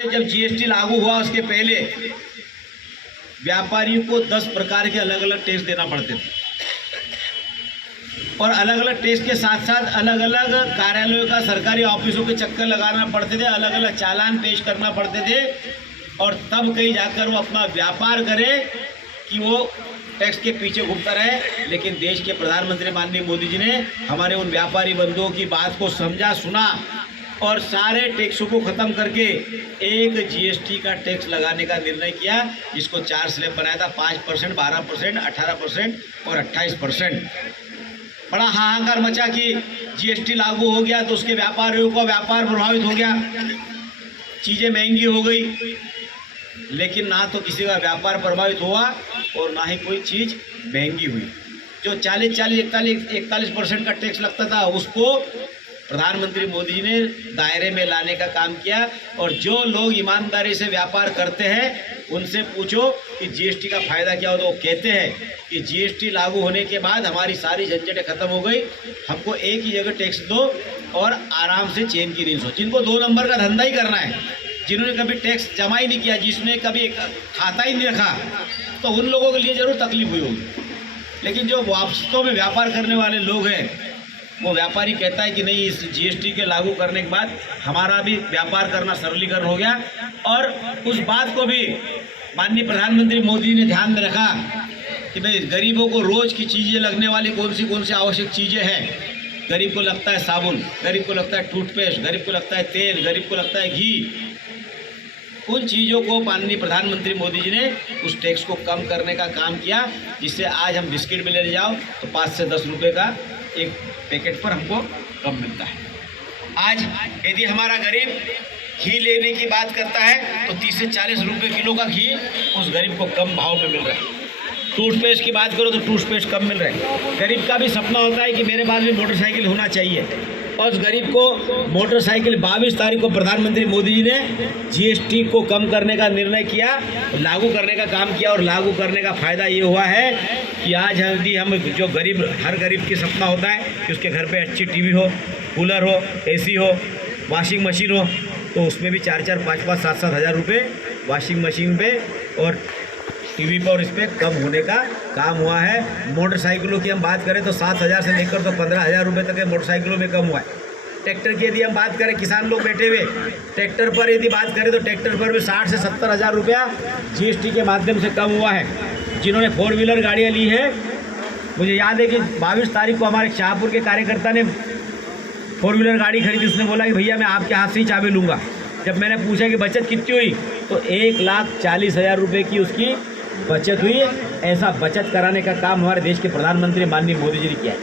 जब जीएसटी लागू हुआ उसके पहले व्यापारियों को 10 प्रकार के अलग अलग टैक्स देना पड़ते थे और अलग अलग टैक्स के साथ साथ अलग अलग कार्यालयों का सरकारी ऑफिसों के चक्कर लगाना पड़ते थे, अलग अलग चालान पेश करना पड़ते थे और तब कहीं जाकर वो अपना व्यापार करे कि वो टैक्स के पीछे घूमता रहे। लेकिन देश के प्रधानमंत्री माननीय मोदी जी ने हमारे उन व्यापारी बंधुओं की बात को समझा, सुना और सारे टैक्सों को ख़त्म करके एक जीएसटी का टैक्स लगाने का निर्णय किया, जिसको 4 स्लैब बनाया था, 5%, 12%, 18% और 28%। बड़ा हाहाकार मचा कि जीएसटी लागू हो गया तो उसके व्यापारियों का व्यापार प्रभावित हो गया, चीज़ें महंगी हो गई। लेकिन ना तो किसी का व्यापार प्रभावित हुआ और ना ही कोई चीज़ महंगी हुई। जो 41% का टैक्स लगता था उसको प्रधानमंत्री मोदी जी ने दायरे में लाने का काम किया। और जो लोग ईमानदारी से व्यापार करते हैं उनसे पूछो कि जीएसटी का फ़ायदा क्या हो, तो वो कहते हैं कि जीएसटी लागू होने के बाद हमारी सारी झंझटें ख़त्म हो गई, हमको एक ही जगह टैक्स दो और आराम से चैन की नींद सो। जिनको 2 नंबर का धंधा ही करना है, जिन्होंने कभी टैक्स जमा ही नहीं किया, जिसने कभी खाता ही नहीं रखा, तो उन लोगों के लिए ज़रूर तकलीफ हुई होगी। लेकिन जो वास्तव में व्यापार करने वाले लोग हैं, वो व्यापारी कहता है कि नहीं, इस जीएसटी के लागू करने के बाद हमारा भी व्यापार करना सरलीकरण हो गया। और उस बात को भी माननीय प्रधानमंत्री मोदी ने ध्यान में रखा कि भाई गरीबों को रोज़ की चीज़ें लगने वाली कौन सी आवश्यक चीज़ें हैं। गरीब को लगता है साबुन, गरीब को लगता है टूथपेस्ट, गरीब को लगता है तेल, गरीब को लगता है घी। उन चीज़ों को माननीय प्रधानमंत्री मोदी जी ने उस टैक्स को कम करने का काम किया, जिससे आज हम बिस्किट भी लेने जाओ तो 5 से 10 रुपये का एक पैकेट पर हमको कम मिलता है। आज यदि हमारा गरीब घी लेने की बात करता है तो 30 से 40 रुपये किलो का घी उस गरीब को कम भाव में मिल रहा है। टूथपेस्ट की बात करो तो टूथपेस्ट कम मिल रहा है। गरीब का भी सपना होता है कि मेरे पास भी मोटरसाइकिल होना चाहिए, और उस गरीब को मोटरसाइकिल 22 तारीख को प्रधानमंत्री मोदी जी ने जीएसटी को कम करने का निर्णय किया, लागू करने का काम किया। और लागू करने का फ़ायदा ये हुआ है कि आज यदि हम जो गरीब, हर गरीब की सपना होता है कि उसके घर पे अच्छी टीवी हो, कूलर हो, एसी हो, वॉशिंग मशीन हो, तो उसमें भी 4-4, 5-5, 7-7 हज़ार रुपये वॉशिंग मशीन पे और टीवी पर और इस पर कम होने का काम हुआ है। मोटरसाइकिलों की हम बात करें तो 7,000 से लेकर तो 15,000 रुपये तक के मोटरसाइकिलों में कम हुआ है। ट्रैक्टर की यदि हम बात करें, किसान लोग बैठे हुए ट्रैक्टर पर यदि बात करें तो ट्रैक्टर पर भी 60 से 70 हज़ार रुपया जीएसटी के माध्यम से कम हुआ है। जिन्होंने 4 व्हीलर गाड़ियाँ ली है, मुझे याद है कि 22 तारीख को हमारे शाहपुर के कार्यकर्ता ने 4 व्हीलर गाड़ी खरीदी। उसने बोला कि भैया मैं आपके हाथ से ही चाबी लूँगा। जब मैंने पूछा कि बचत कितनी हुई तो 1,40,000 रुपये की उसकी बचत हुई। ऐसा बचत कराने का काम हमारे देश के प्रधानमंत्री माननीय मोदी जी ने किया है।